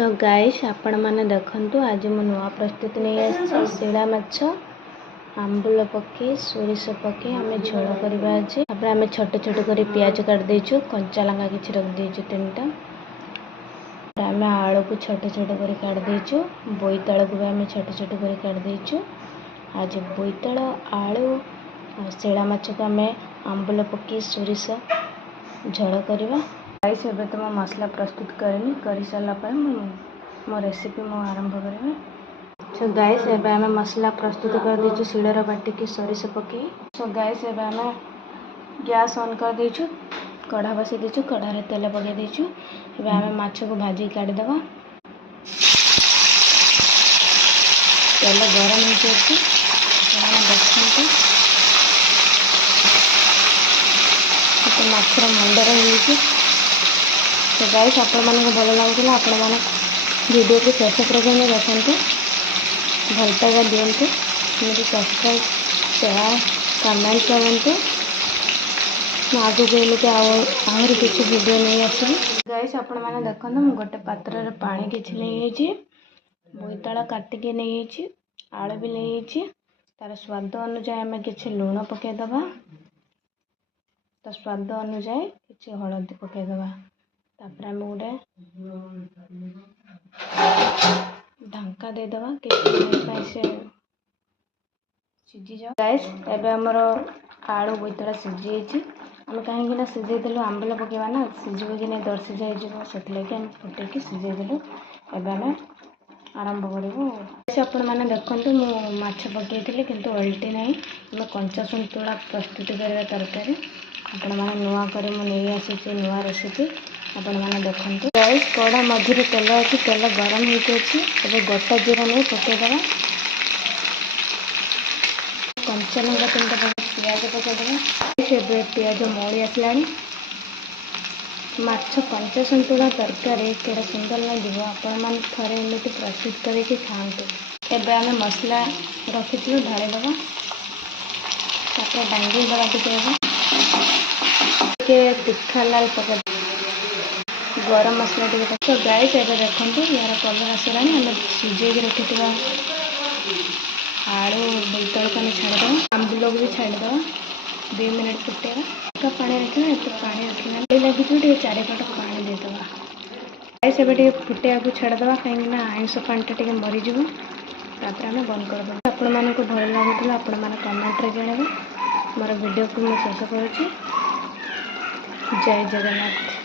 So guys आपण मैंने देखु आज मु नुआ प्रस्तुति नहीं आसी शिला माछ आंबुल पके सोरिष पके आम झोल करवा आज आम छोट छोट कर पियाज काट देचु कंचा लंका किसी रख देचु 3टा आम आलू को छोट छोट कर काट देचु बोईताल को भी आम छोट छोट कर काट देचु आज बोईताल आलू शिला माछ को आम आंबुल पके सोरिष झोल करवा गाइस एबे तो मैं मसला प्रस्तुत करनी कर सारा पर मो रेसिपी मो आरंभ करें। सो गाइस एबे आम मसला प्रस्तुत कर देचु शिलर बाटिकी सोरिष पके। सो गाइस एबे आम गैस ऑन कर देचु कढ़ा बसई देचु कढ़ा रे तेल पके देचु एबे आम माछ को भाजी काट देबा तेल गरम हो जाए देखते माछर मुंडर हो। तो गाइस आपण मानक भल लगुला आपण मैंने वीडियो को शेष पर्यटन देखते भल पाइबा दिंतु मुझे सब्सक्राइब शेयर कमेंट करते आगे एमती आहरी किसी वीडियो नहीं आसबी। गाइस आपण मैंने देखते मुझे गोटे पात्र रे पानी किसी नहीं बोईताल काटिकी नहीं आलू भी नहीं तार स्वाद अनुसार आम कि लुण पकईदबा तो स्वाद अनुसार कि हलदी पकईदबा तापर आम गोटे ढंका देदबा कि से सीझी जाओ। गाइस एबे हमर आलू बोईताल सीझी आम कहीं सीझेदेलु आंबुल पकेवा ना सीझे कि नहीं दर्शी जाइए से आम फुटेक सीझेदेलु एबे आम आरंभ करूँ। आपण मैंने देखते मुझे माछ पकई किंतु ओल्टी ना आम कंचा सन्तुला प्रस्तुति करवा तरकारी आपण मैंने नुआ कर नहीं आसी नुआ रेसिपी आपण मैंने देखते। गाइस कड़ा मझे तेल अच्छी तेल गरम होती गोटा जीरा नहीं पकईदबा कंचा लंका 3टा पियाज पकईदबा पियाज मौली आसला माछ कंचा सन्तुला तरकारी केड़ा सुंदर लगे आपण मैंने थे एमती प्रस्तुत करके खाते। एबे आम मसला रखी ढालीदबा डांगी दबा टे तीखा लाल पकड़ गरम मसला टे। तो गाइस एबे देखते यार कलर आसला आम सीझे रखी आलू बोईताल को छाड़देव आंबुल भी छाड़देव 2 मिनट फुटेगा पानी रखना एत पानी रखना लगे 4 पानी देदबा। गाइस एबे फुटेया को छाड़देवा कहीं आइंस पानी टे मरीज तापर आम बंद करदेव। आपण मानक भल लगुला आपण मैंने कमेंट रे जणेबे मोर वीडियो को मैं शेष करुँची। जय जगन्नाथ।